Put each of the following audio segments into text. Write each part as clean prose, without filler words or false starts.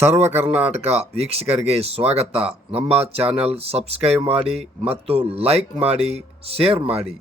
ಸರ್ವ ಕರ್ನಾಟಕ ವೀಕ್ಷಕರಿಗೆ ಸ್ವಾಗತ. ನಮ್ಮ ಚಾನೆಲ್ ಸಬ್ಸ್ಕ್ರೈಬ್ ಮಾಡಿ ಮತ್ತು ಲೈಕ್ ಮಾಡಿ, ಶೇರ್ ಮಾಡಿ.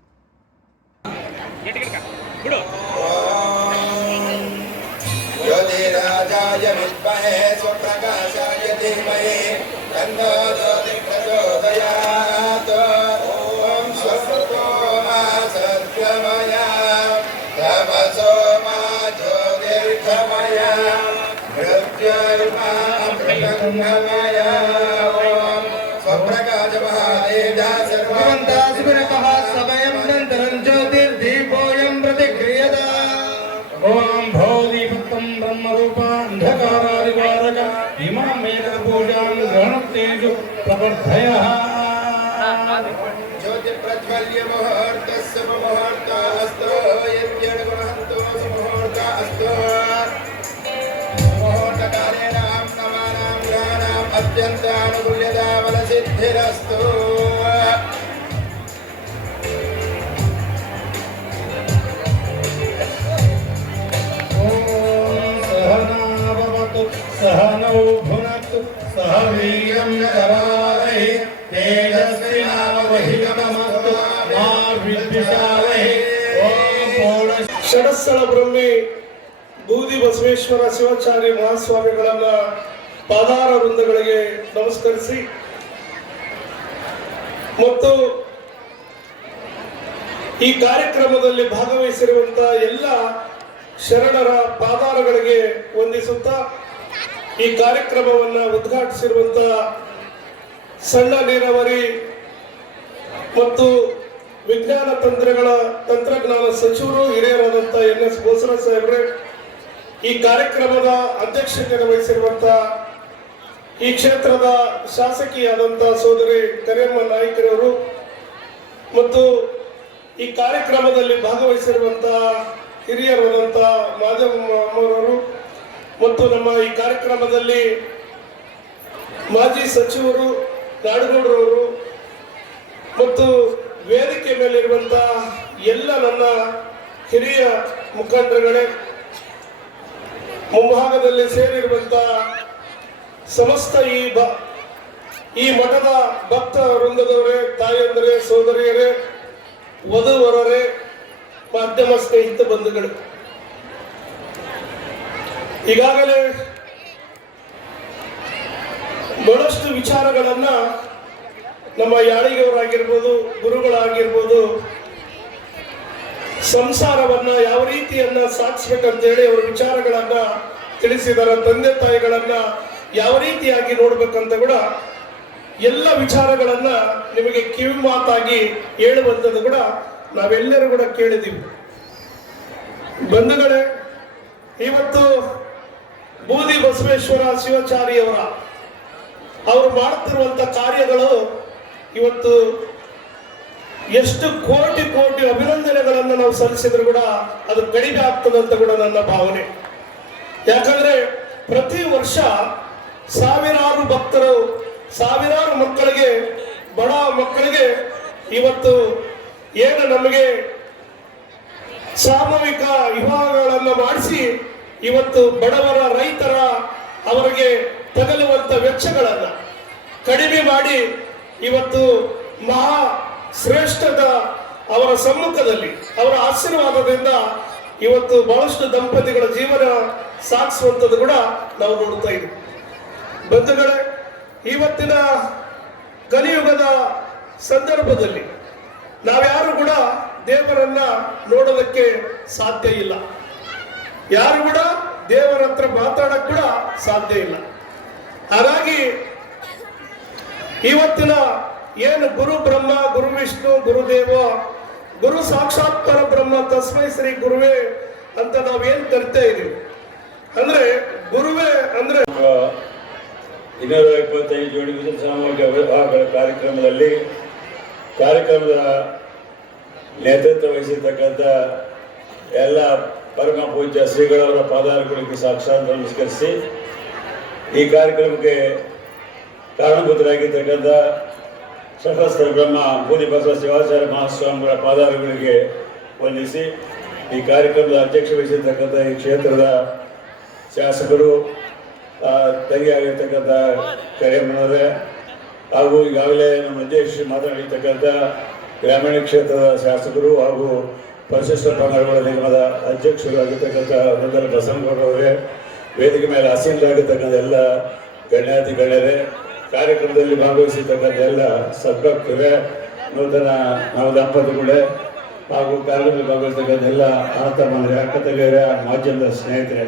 ज्योति प्रज्वल्य मुहूर्तस्य मुहूर्तस्तु यज्ञ महन्तो मुहूर्तस्तु मुहूर्तकाले नमानां ग्रहाणाम् अत्यन्तानुकूल्यता बलसिद्धिरस्तु. सहनौ भुनक्तु सह वीर्यं करवावहै तेजस्विनावधीतमस्तु मा विद्विषावहै. ओम षडस्थಳ ಬ್ರಹ್ಮಿ ಬೂದಿ ಬಸವೇಶ್ವರ ಶಿವಾಚಾರ್ಯ ಮಹಾಸ್ವಾಮಿಗಳನ್ನ ಪಾದಾರ ವೃಂದಗಳಿಗೆ ನಮಸ್ಕರಿಸಿ ಮತ್ತು ಈ ಕಾರ್ಯಕ್ರಮದಲ್ಲಿ ಭಾಗವಹಿಸಿರುವಂತಹ ಎಲ್ಲ ಶರಣರ ಪಾದಾರಗಳಿಗೆ ವಂದಿಸುತ್ತಾ ಈ ಕಾರ್ಯಕ್ರಮವನ್ನು ಉದ್ಘಾಟಿಸಿರುವಂತಹ ಸಣ್ಣ ನೀರಾವರಿ ಮತ್ತು ವಿಜ್ಞಾನ ತಂತ್ರಜ್ಞಾನ ಸಚಿವರು ಹಿರಿಯರಾದಂಥ NS ಬೋಸರಾಜ್ ಸಾಹೇಬ್ರೆ, ಈ ಕಾರ್ಯಕ್ರಮದ ಅಧ್ಯಕ್ಷತೆಯನ್ನು ವಹಿಸಿರುವಂತಹ ಈ ಕ್ಷೇತ್ರದ ಶಾಸಕಿಯಾದಂಥ ಸೋದರಿ ಕರಿಯಮ್ಮ ನಾಯ್ಕರವರು ಮತ್ತು ಈ ಕಾರ್ಯಕ್ರಮದಲ್ಲಿ ಭಾಗವಹಿಸಿರುವಂತಹ ಹಿರಿಯರಾದಂಥ ಮಾದೇವಮ್ಮ ಅಮ್ಮರವರು ಮತ್ತು ನಮ್ಮ ಈ ಕಾರ್ಯಕ್ರಮದಲ್ಲಿ ಮಾಜಿ ಸಚಿವರು ನಾಡಗೌಡರವರು ಮತ್ತು ವೇದಿಕೆ ಮೇಲಿರುವಂತಹ ಎಲ್ಲ ನನ್ನ ಹಿರಿಯ ಮುಖಂಡರುಗಳೇ, ಮುಂಭಾಗದಲ್ಲಿ ಸೇರಿರುವಂತಹ ಸಮಸ್ತ ಈ ಮಠದ ಭಕ್ತ ವೃಂದದವರೇ, ತಾಯಂದರೇ, ಸೋದರಿಯರೇ, ವಧುವರರೇ, ಮಾಧ್ಯಮ ಸ್ನೇಹಿತ ಬಂಧುಗಳು, ಈಗಾಗಲೇ ಬಹಳಷ್ಟು ವಿಚಾರಗಳನ್ನ ನಮ್ಮ ಯಾಳಿಗೆಯವರಾಗಿರ್ಬೋದು, ಗುರುಗಳಾಗಿರ್ಬೋದು, ಸಂಸಾರವನ್ನ ಯಾವ ರೀತಿಯನ್ನ ಸಾಧಿಸ್ಬೇಕಂತೇಳಿ ಅವರ ವಿಚಾರಗಳನ್ನ ತಿಳಿಸಿದಾರ. ತಂದೆ ತಾಯಿಗಳನ್ನ ಯಾವ ರೀತಿಯಾಗಿ ನೋಡ್ಬೇಕಂತ ಕೂಡ ಎಲ್ಲ ವಿಚಾರಗಳನ್ನ ನಿಮಗೆ ಕಿವಿ ಮಾತಾಗಿ ಹೇಳುವಂಥದ್ದು ಕೂಡ ನಾವೆಲ್ಲರೂ ಕೂಡ ಕೇಳಿದ್ದೀವಿ. ಬಂಧುಗಳೇ, ಇವತ್ತು ಬೂದಿ ಬಸವೇಶ್ವರ ಶಿವಾಚಾರ್ಯವರ ಅವರು ಮಾಡುತ್ತಿರುವಂತ ಕಾರ್ಯಗಳು ಇವತ್ತು ಎಷ್ಟು ಕೋಟಿ ಕೋಟಿ ಅಭಿನಂದನೆಗಳನ್ನು ನಾವು ಸಲ್ಲಿಸಿದ್ರು ಕೂಡ ಅದು ಕಡಿಮೆ ಆಗ್ತದಂತ ಕೂಡ ನನ್ನ ಭಾವನೆ. ಯಾಕಂದ್ರೆ ಪ್ರತಿ ವರ್ಷ ಸಾವಿರಾರು ಭಕ್ತರು, ಸಾವಿರಾರು ಮಕ್ಕಳಿಗೆ, ಬಡ ಮಕ್ಕಳಿಗೆ ಇವತ್ತು ಏನು ನಮಗೆ ಸಾಮೂಹಿಕ ವಿವಾಹಗಳನ್ನು ಮಾಡಿಸಿ ಇವತ್ತು ಬಡವರ, ರೈತರ ಅವರಿಗೆ ತಗಲುವಂತ ವೆಚ್ಚಗಳನ್ನು ಕಡಿಮೆ ಮಾಡಿ ಇವತ್ತು ಮಹಾ ಶ್ರೇಷ್ಠದ ಅವರ ಸಮ್ಮುಖದಲ್ಲಿ ಅವರ ಆಶೀರ್ವಾದದಿಂದ ಇವತ್ತು ಬಹಳಷ್ಟು ದಂಪತಿಗಳ ಜೀವನ ಸಾಗಿಸುವಂಥದ್ದು ಕೂಡ ನಾವು ನೋಡ್ತಾ ಇದ್ದೀವಿ. ಬಂಧುಗಳೇ, ಇವತ್ತಿನ ಕಲಿಯುಗದ ಸಂದರ್ಭದಲ್ಲಿ ನಾವ್ಯಾರು ಕೂಡ ದೇವರನ್ನ ನೋಡೋದಕ್ಕೆ ಸಾಧ್ಯ ಇಲ್ಲ, ಯಾರು ಕೂಡ ದೇವರ ಹತ್ರ ಮಾತಾಡಕ್ ಕೂಡ ಸಾಧ್ಯ ಇಲ್ಲ. ಹಾಗಾಗಿ ಇವತ್ತಿನ ಏನು ಗುರು ಬ್ರಹ್ಮ, ಗುರು ವಿಷ್ಣು, ಗುರುದೇವ, ಗುರು ಸಾಕ್ಷಾತ್ ಪರ ಬ್ರಹ್ಮ ತಸ್ಮೈ ಶ್ರೀ ಗುರುವೇ ಅಂತ ನಾವೇನ್ ಕರಿತಾ ಇದೀವಿ ಅಂದ್ರೆ ಗುರುವೇ ಅಂದ್ರೆ 225 ಜೋಡಿ ಸಾಮೂಹಿಕ ವಿವಾಹಗಳ ಕಾರ್ಯಕ್ರಮದ ನೇತೃತ್ವ ವಹಿಸಿರ್ತಕ್ಕಂಥ ಎಲ್ಲ ಪರಮ ಪೂಜ್ಯ ಶ್ರೀಗಳವರ ಪಾದಾರಗಳಿಗೆ ಸಾಕ್ಷಾತ್ ನಮಸ್ಕರಿಸಿ ಈ ಕಾರ್ಯಕ್ರಮಕ್ಕೆ ಕಾರಣಭೂತರಾಗಿರ್ತಕ್ಕಂಥ ಸಹಸ್ರ ಬ್ರಹ್ಮ ಬೂದಿ ಬಸವ ಶಿವಾಚಾರ್ಯ ಮಹಾಸ್ವಾಮಿಗಳ ಪಾದಾರಗಳಿಗೆ ವಂದಿಸಿ ಈ ಕಾರ್ಯಕ್ರಮದ ಅಧ್ಯಕ್ಷ ವಹಿಸಿರ್ತಕ್ಕಂಥ ಈ ಕ್ಷೇತ್ರದ ಶಾಸಕರು ತಂಗಿಯಾಗಿರ್ತಕ್ಕಂಥ ಕರಿಯಮ್ಮನವರೇ ಹಾಗೂ ಈಗಾಗಲೇ ನಮ್ಮ ಅಧ್ಯಕ್ಷರು ಮಾತನಾಡಿರ್ತಕ್ಕಂಥ ಗ್ರಾಮೀಣ ಕ್ಷೇತ್ರದ ಶಾಸಕರು ಹಾಗೂ ಪರಿಶಿಷ್ಟ ಪಂಗಡಗಳ ನಿಗಮದ ಅಧ್ಯಕ್ಷರು ಆಗಿರ್ತಕ್ಕಂಥ ಮೊದಲ ಬಸವನಗೌಡರವರೇ, ವೇದಿಕೆ ಮೇಲೆ ಆಸೀನರಾಗಿರ್ತಕ್ಕಂಥ ಎಲ್ಲ ಗಣ್ಯಾತಿ ಗಣ್ಯರೇ, ಕಾರ್ಯಕ್ರಮದಲ್ಲಿ ಭಾಗವಹಿಸಿರ್ತಕ್ಕಂಥ ಎಲ್ಲ ಸದ್ಭಕ್ತರೇ, ನೂತನ ನಾವು ದಂಪತಿಗಳೇ ಹಾಗೂ ಕಾರ್ಯಕ್ರಮದಲ್ಲಿ ಭಾಗವಹಿಸ್ತಕ್ಕಂಥ ಎಲ್ಲ ಆತಮಂದ್ರೆ ಅಕ್ಕ ತಂಗಿಯರ ಮಾಧ್ಯಮದ ಸ್ನೇಹಿತರೆ,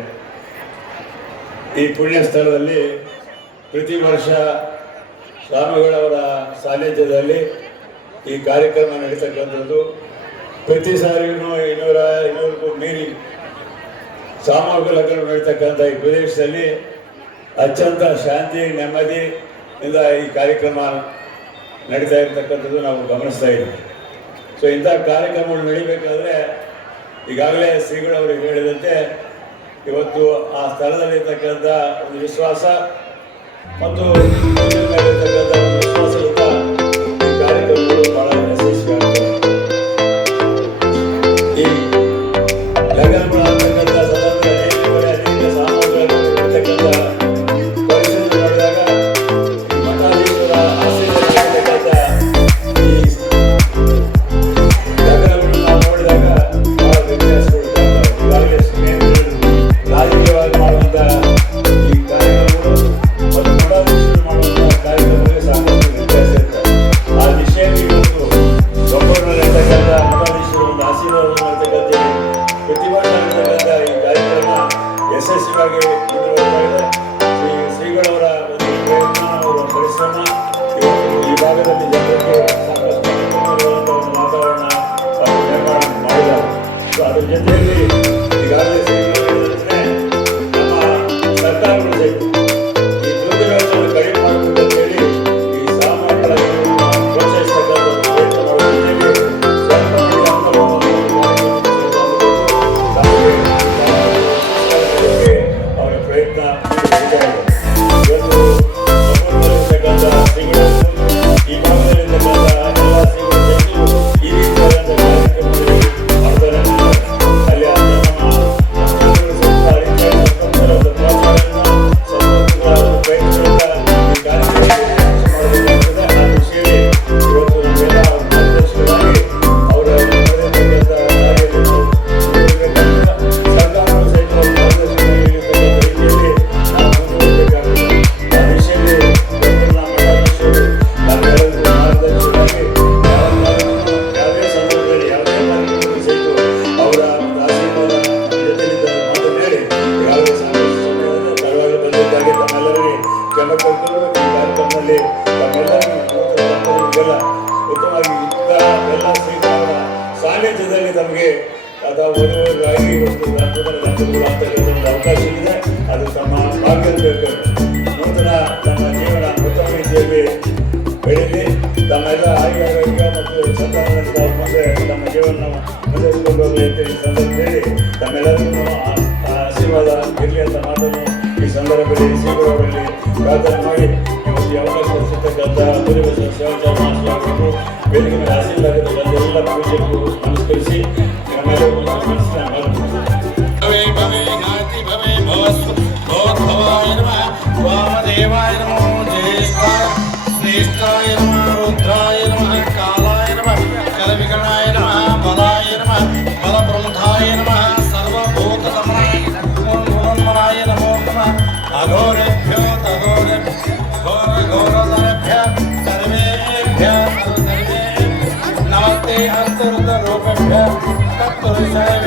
ಈ ಪುಣ್ಯ ಸ್ಥಳದಲ್ಲಿ ಪ್ರತಿ ವರ್ಷ ಸ್ವಾಮಿಗಳವರ ಸಾನ್ನಿಧ್ಯದಲ್ಲಿ ಈ ಕಾರ್ಯಕ್ರಮ ನಡೀತಕ್ಕಂಥದ್ದು. ಪ್ರತಿ ಸಾರಿಗೂ 200ಕ್ಕೂ ಮೀರಿ ಸಾಮೂಹಿಕ ಲಗ್ನ ನಡೀತಕ್ಕಂಥ ಈ ಪ್ರದೇಶದಲ್ಲಿ ಅತ್ಯಂತ ಶಾಂತಿ ನೆಮ್ಮದಿಯಿಂದ ಈ ಕಾರ್ಯಕ್ರಮ ನಡೀತಾ ಇರತಕ್ಕಂಥದ್ದು ನಾವು ಗಮನಿಸ್ತಾ ಇದ್ದೀವಿ. ಸೊ ಇಂಥ ಕಾರ್ಯಕ್ರಮಗಳು ನಡೀಬೇಕಾದ್ರೆ ಈಗಾಗಲೇ ಶ್ರೀಗಳವರಿಗೆ ಹೇಳಿದಂತೆ ಇವತ್ತು ಆ ಸ್ಥಳದಲ್ಲಿರ್ತಕ್ಕಂಥ ಒಂದು ವಿಶ್ವಾಸ ಮತ್ತು ಮೇಲಿರ್ತಕ್ಕಂಥ ಒಂದು ವಿಶ್ವಾಸದಿಂದ ಈ ಕಾರ್ಯಕ್ರಮಗಳು ಬಹಳ ಯಶಸ್ವಿಯಾಗ್ತವೆ. ಈ ಲಗ್ನಗಳಾಗ್ತಕ್ಕಂಥ ಸಂದರ್ಭದಲ್ಲಿ ಅನೇಕ ಸಾಮಗ್ರಿಗಳು ಇರ್ತಕ್ಕಂಥ ಪರಿಸ್ಥಿತಿ ನೋಡಿದಾಗ ಈ ಮಠಾಧೀಶರ ಆಶೀರ್ವಾದ ಈ ಲಗ್ನಗಳನ್ನು ನಾವು ನೋಡಿದಾಗ ಬಹಳ ವ್ಯತ್ಯಾಸಗಳು ಈಗಾಗಲೇ ಸ್ನೇಹಿತರು ರಾಜಕೀಯವಾಗಿ ಮಾಡುವಂಥ ಈ ಕಾರ್ಯಕ್ರಮಗಳು ಮತ್ತು ಮಠಾಧೀಶರು ಮಾಡುವಂಥ ಕಾರ್ಯಕ್ರಮಗಳಿಗೆ ಸಾಕಷ್ಟು ವ್ಯತ್ಯಾಸ ಇರ್ತದೆ. ಆ ವಿಷಯಕ್ಕೆ ಇವತ್ತು ಒಬ್ಬರಲ್ಲಿರ್ತಕ್ಕಂಥ ಮಠಾಧೀಶರು ಒಂದು ಆಶೀರ್ವಾದ ಮಾಡ್ತಕ್ಕಂಥ ಪ್ರತಿ ವರ್ಷ ಇರ್ತಕ್ಕಂಥ ಈ ಕಾರ್ಯಕ್ರಮ ಯಶಸ್ವಿಯಾಗಿ ಮುಂದುವರಿತಾ ಇದೆ. ಶ್ರೀಗಳವರ ಒಂದು ಪ್ರಯತ್ನ, ಅವರ ಪರಿಶ್ರಮ ಇವತ್ತು ಈ ಭಾಗದಲ್ಲಿ ಜನರಿಗೆ ಸಾಕಷ್ಟು ಅನುಕೂಲವಿರುವಂಥ ಒಂದು ವಾತಾವರಣ ನಿರ್ಮಾಣ ಮಾಡಿದ್ದಾರೆ. ಸೊ ಅದ್ರ ಜೊತೆಯಲ್ಲಿ ಈಗಾಗಲೇ ಶ್ರೀಗಳು ಹೇಳಿದಂತೆ ನಮ್ಮ ಸರ್ಕಾರಗಳು ಸಹಿತ ಈ ದುರ್ವ್ಯವಸ್ಥೆಯನ್ನು ಕಡಿಮೆ ಮಾಡಬೇಕು ಅಂತ ಹೇಳಿ ಈ ಸಾಮಾನ್ಯಗಳನ್ನು ಪ್ರೋತ್ಸಾಹಿಸ್ತಕ್ಕಂಥ ಒಂದು ಪ್ರಯತ್ನ ಮಾಡುವ ಜೊತೆಗೆ ಸ್ವಲ್ಪ ಮಟ್ಟಿಗೆ ಅನುಕೂಲವನ್ನು ಅವರ ಪ್ರಯತ್ನ ನಡೀತಾ ಇದೆ. ಇವತ್ತು ಒಬ್ಬರಲ್ಲಿರ್ತಕ್ಕಂಥ ಶ್ರೀಗಳನ್ನು ಈ ಭಾಗದಲ್ಲಿರ್ತಕ್ಕಂಥ ಎಲ್ಲ ಶ್ರೀಗಳು ಸಹಿತ ಈ ರೀತಿಯಾದಂಥ ಕಾರ್ಯಕ್ರಮದಲ್ಲಿ ಮಾಡ್ತಾರೆ. ಅಲ್ಲಿ ನಮ್ಮ ಉತ್ತಮವಾಗಿ ಎಲ್ಲ ಶ್ರೀಗಳ ಸಾನ್ನಿಧ್ಯದಲ್ಲಿ ತಮಗೆ ಅಥವಾ ವಧುವರಾಗಿ ಒಂದು ದಂಪತಿಗಳು ಆಗ್ತಕ್ಕಂಥ ಒಂದು ಅವಕಾಶ ಇದೆ. ಅದು ತಮ್ಮ ಭಾಗ್ಯದ ಬೇಕು. ನೂತನ ತಮ್ಮ ಜೀವನ ಉತ್ತಮ ರೀತಿಯಲ್ಲಿ ಬೆಳೀಲಿ. ತಮ್ಮೆಲ್ಲ ಆರೋಗ್ಯ ಮತ್ತು ಸಂತಾನದಿಂದ ಮುಂದೆ ತಮ್ಮ ಜೀವನ ಮುಂದುವರಿಸಿಕೊಂಡು ಹೋಗಲಿ ಅಂತ ಈ ಸಂದರ್ಭದಲ್ಲಿ ತಮ್ಮೆಲ್ಲರಿಗೂ ಆಶೀರ್ವಾದ ಇರಲಿ ಅಂತ ಮಾತನ್ನು ಈ ಸಂದರ್ಭದಲ್ಲಿ ಶ್ರೀಗಳವರಲ್ಲಿ ಪ್ರಾರ್ಥನೆ ಮಾಡಿ ಇವತ್ತು ಈ ಅವಕಾಶ ಕೊಡಿಸಿರ್ತಕ್ಕಂಥ ಗುರುಬಸವ ಶಿವಾಚಾರ್ಯ ಮಹಾಸ್ವಾಮಿಗಳು ವೇದಿಕೆ ಮೇಲೆ ಆಶೀರ್ವಾದಕ್ಕಂಥ ಎಲ್ಲ ಪೂಜೆಗೂ ನಮಸ್ಕರಿಸಿ ನಮ್ಮೆಲ್ಲರಿಗೂ ನಮಸ್ಕಾರ ವಾಮದೇವಾಯ ನಮೋ ಜ್ಯೇಷ್ಠಾಯ ಶ್ರೇಷ್ಠಾಯ ನಮಃ ರುದ್ರಾಯ ನಮಃ ಕಾಲಾಯ ನಮಃ ಕರವಿಗಣಾಯ ನಮಃ ಬಲಾಯ ನಮಃ ಬಲಪ್ರಮುಖಾಯ ನಮಃ ಸರ್ವಭೂತತಮನಾಯ ಗುಣೋನ್ಮನಾಯ ನಮೋ ನಮಃ ಅಘೋರೇಭ್ಯೋ ತಘೋರೇಭ್ಯೋ ಘೋರಘೋರಧರೇಭ್ಯೋ ಸರ್ವೇಭ್ಯೋ ಸರ್ವೇಭ್ಯೋ ನಮಸ್ತೆ ಹಸ್ತರುದ್ರರೂಪೇಭ್ಯೋ ತತ್ಪುರುಷಾಯ